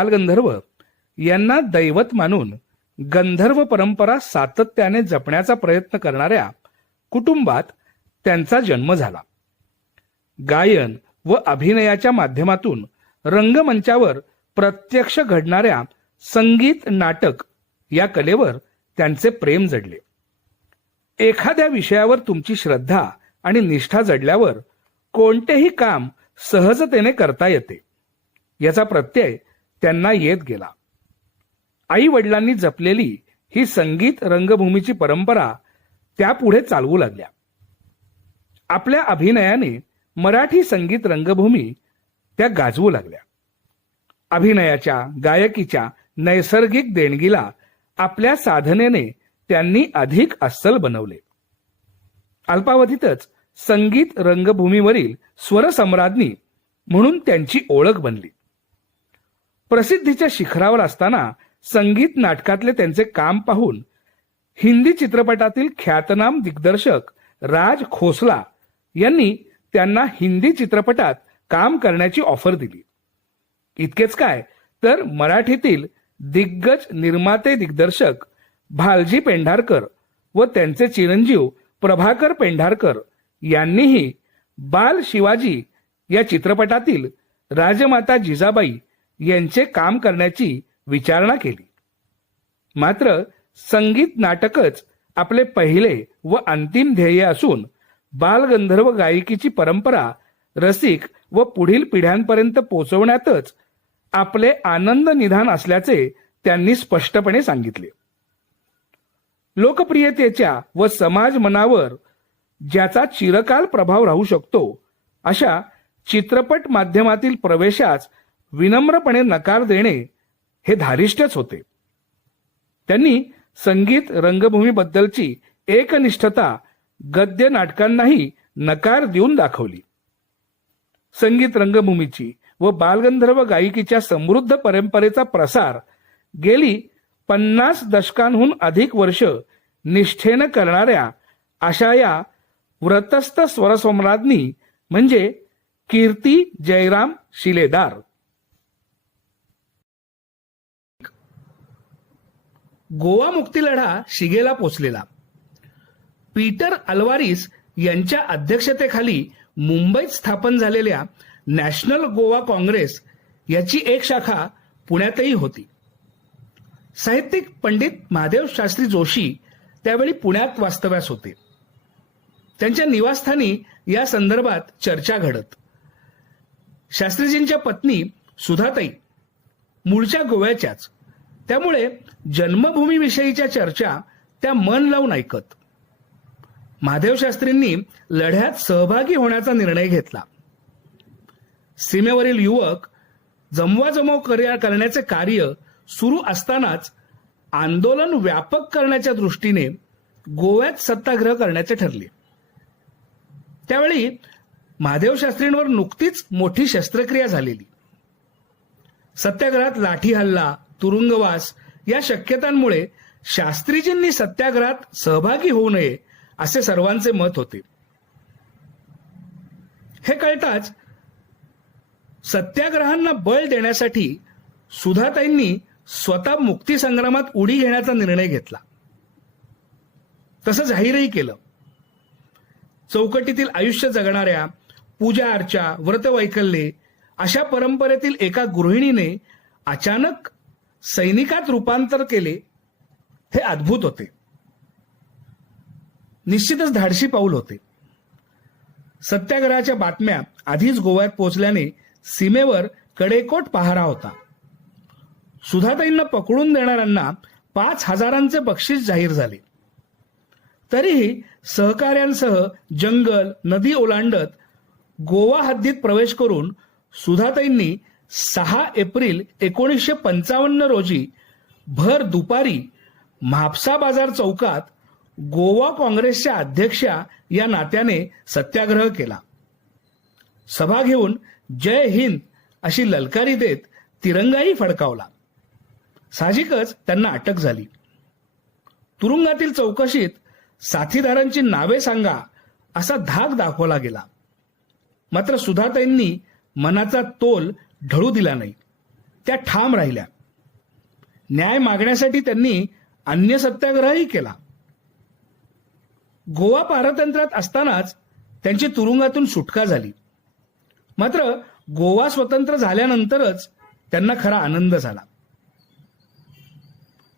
बालगंधर्व यांना दैवत मानून गंधर्व परंपरा सातत्याने जपण्याचा प्रयत्न करणाऱ्या कुटुंबात त्यांचा जन्म झाला. गायन व अभिनयाच्या माध्यमातून रंगमंचावर प्रत्यक्ष घडणाऱ्या संगीत नाटक या कलेवर त्यांचे प्रेम जडले. एखाद्या विषयावर तुमची श्रद्धा आणि निष्ठा जडल्यावर कोणतेही काम सहजतेने करता येते याचा प्रत्यय त्यांना येत गेला. आई वडिलांनी जपलेली ही संगीत रंगभूमीची परंपरा त्या पुढे चालवू लागल्या. आपल्या अभिनयाने मराठी संगीत रंगभूमी त्या गाजवू लागल्या. अभिनयाच्या गायकीच्या नैसर्गिक देणगीला आपल्या साधनेने त्यांनी अधिक अस्सल बनवले. अल्पावधीतच संगीत रंगभूमीवरील स्वरसम्राज्ञी म्हणून त्यांची ओळख बनली. प्रसिद्धीच्या शिखरावर असताना संगीत नाटकातले त्यांचे काम पाहून हिंदी चित्रपटातील ख्यातनाम दिग्दर्शक राज खोसला यांनी त्यांना हिंदी चित्रपटात काम करण्याची ऑफर दिली. इतकेच काय तर मराठीतील दिग्गज निर्माते दिग्दर्शक भालजी पेंढारकर व त्यांचे चिरंजीव प्रभाकर पेंढारकर यांनीही बाल शिवाजी या चित्रपटातील राजमाता जिजाबाई यांचे काम करण्याची विचारणा केली. मात्र संगीत नाटकच आपले पहिले व अंतिम ध्येय असून बालगंधर्व गायकीची परंपरा रसिक व पुढील पिढ्यांपर्यंत पोहोचवण्यातच आपले आनंद निधान असल्याचे त्यांनी स्पष्टपणे सांगितले. लोकप्रियतेच्या व समाज मनावर ज्याचा चिरकाल प्रभाव राहू शकतो अशा चित्रपट माध्यमातील प्रवेशास विनम्रपणे नकार देणे हे धारिष्ट्यच होते. त्यांनी संगीत रंगभूमीबद्दलची एकनिष्ठता गद्य नाटकांनाही नकार देऊन दाखवली. संगीत रंगभूमीची व बालगंधर्व गायकीच्या समृद्ध परंपरेचा प्रसार गेली 50 दशकांहून अधिक वर्ष निष्ठेनं करणाऱ्या अशा या व्रतस्थ स्वरसम्राज्ञी म्हणजे कीर्ती जयराम शिलेदार. गोवा मुक्तीलढा शिगेला पोचलेला. पीटर अल्वारिस यांच्या अध्यक्षतेखाली मुंबईत स्थापन झालेल्या नॅशनल गोवा काँग्रेस याची एक शाखा पुण्यातही होती. साहित्यिक पंडित महादेव शास्त्री जोशी त्यावेळी पुण्यात वास्तव्यास होते. त्यांच्या निवासस्थानी या संदर्भात चर्चा घडत. शास्त्रीजींच्या पत्नी सुधाताई मूळच्या गोव्याच्याच, त्यामुळे जन्मभूमीविषयीच्या चर्चा त्या मन लावून ऐकत. महादेव शास्त्रींनी लढ्यात सहभागी होण्याचा निर्णय घेतला. सीमेवरील युवक जमवाजमव करण्याचे कार्य सुरू असतानाच आंदोलन व्यापक करण्याच्या दृष्टीने गोव्यात सत्याग्रह करण्याचे ठरले. त्यावेळी महादेव शास्त्रींवर नुकतीच मोठी शस्त्रक्रिया झालेली. सत्याग्रहात लाठी हल्ला, तुरुंगवास या शक्यतांमुळे शास्त्रीजींनी सत्याग्रहात सहभागी होऊ नये असे सर्वांचे मत होते. हे कळताच सत्याग्रहांना बळ देण्यासाठी सुधाताईंनी स्वतः मुक्तीसंग्रामात उडी घेण्याचा निर्णय घेतला. तसं जाहीरही केलं. चौकटीतील आयुष्य जगणाऱ्या, पूजा अर्चा, व्रतवैकल्ये अशा परंपरेतील एका गृहिणीने अचानक सैनिकात रूपांतर केले हे अद्भुत होते. निश्चितच धाडसी पाऊल होते. सत्याग्रहाच्या बातम्या आधीच गोव्यात पोहोचल्याने सीमेवर कडेकोट पहारा होता. सुधाताईंना पकडून देणाऱ्यांना 5,000चे बक्षीस जाहीर झाले. तरीही सहकाऱ्यांसह जंगल नदी ओलांडत गोवा हद्दीत प्रवेश करून सुधाताईंनी 6 एप्रिल 1955 रोजी भर दुपारी म्हापसा बाजार चौकात गोवा काँग्रेसच्या अध्यक्षा या नात्याने सत्याग्रह केला. सभा घेऊन जय हिंद अशी ललकारी देत तिरंगाही फडकावला. साहजिकच त्यांना अटक झाली. तुरुंगातील चौकशीत साथीदारांची नावे सांगा असा धाक दाखवला गेला. मात्र सुधाताईंनी मनाचा तोल ढळू दिला नाही. त्या ठाम राहिल्या. न्याय मागण्यासाठी त्यांनी अन्य सत्याग्रहही केला. गोवा पारतंत्र्यात असतानाच त्यांची तुरुंगातून सुटका झाली. मात्र गोवा स्वतंत्र झाल्यानंतरच त्यांना खरा आनंद झाला.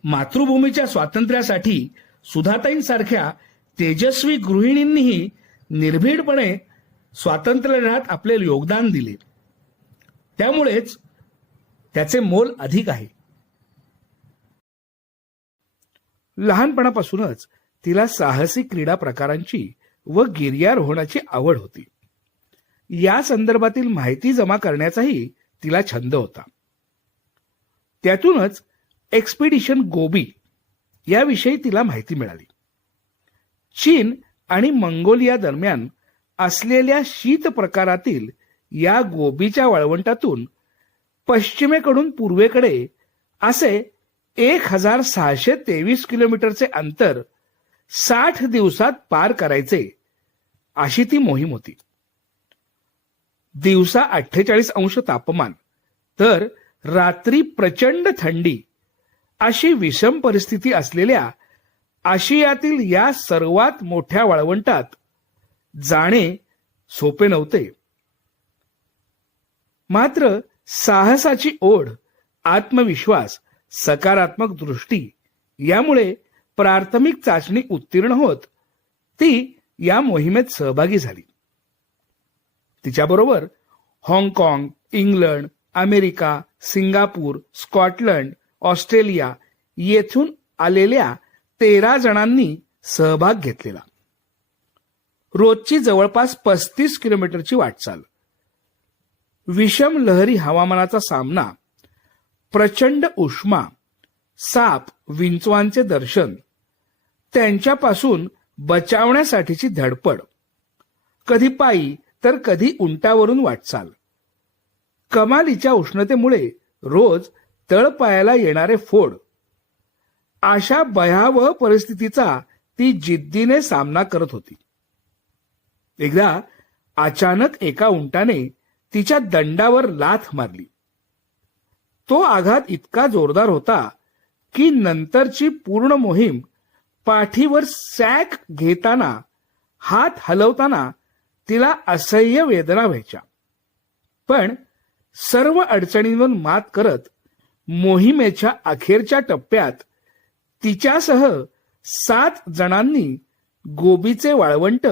मातृभूमीच्या स्वातंत्र्यासाठी सुधाताईंसारख्या तेजस्वी गृहिणींनीही निर्भीडपणे स्वातंत्र्य लढ्यात आपले योगदान दिले. त्यामुळेच त्याचे मोल अधिक आहे. लहानपणापासूनच तिला साहसी क्रीडा प्रकारांची व गिर्यारोहणाची आवड होती. या संदर्भातील माहिती जमा करण्याचाही तिला छंद होता. त्यातूनच एक्सपिडिशन गोबी याविषयी तिला माहिती मिळाली. चीन आणि मंगोलिया दरम्यान असलेल्या शीत प्रकारातील या गोबीच्या वाळवंटातून पश्चिमेकडून पूर्वेकडे असे 1623 किलोमीटरचे अंतर 60 दिवसात पार करायचे, अशी ती मोहीम होती. दिवसा 48 अंश तापमान तर रात्री प्रचंड थंडी अशी विषम परिस्थिती असलेल्या आशियातील या सर्वात मोठ्या वाळवंटात जाणे सोपे नव्हते. मात्र साहसाची ओढ, आत्मविश्वास, सकारात्मक दृष्टी यामुळे प्राथमिक चाचणी उत्तीर्ण होत ती या मोहिमेत सहभागी झाली. तिच्याबरोबर हाँगकाँग, England, America, Singapore, Scotland, Australia येथून आलेल्या 13 जणांनी सहभाग घेतलेला. रोजची जवळपास 35 किलोमीटरची वाटचाल, विषम लहरी हवामानाचा सामना, प्रचंड उष्मा, साप, विंचवांचे दर्शन, त्यांच्यापासून बचावण्यासाठीची धडपड, कधी पायी तर कधी उंटावरून वाटचाल, कमालीच्या उष्णतेमुळे रोज तळपायाला येणारे फोड, अशा भयावह परिस्थितीचा ती जिद्दीने सामना करत होती. एकदा अचानक एका उंटाने तिच्या दंडावर लाथ मारली. तो आघात इतका जोरदार होता की नंतरची पूर्ण मोहीम पाठीवर सॅक घेताना, हात हलवताना तिला असह्य वेदना व्हायच्या. पण सर्व अडचणींवर मात करत मोहिमेच्या अखेरच्या टप्प्यात तिच्यासह 7 जणांनी गोबीचे वाळवंट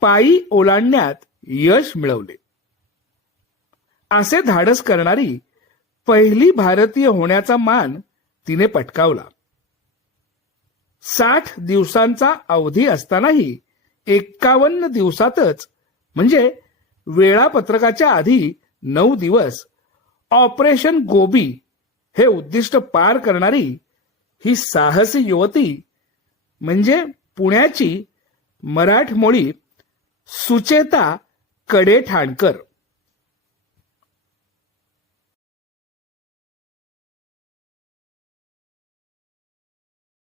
पायी ओलांडण्यात यश मिळवले. असे धाडस करणारी पहिली भारतीय होण्याचा मान तिने पटकावला. 60 दिवसांचा अवधी असतानाही 51 दिवसातच, म्हणजे वेळापत्रकाच्या आधी 9 दिवस, ऑपरेशन गोबी हे उद्दिष्ट पार करणारी ही साहसी युवती म्हणजे पुण्याची मराठमोळी सुचेता कडेठाणकर.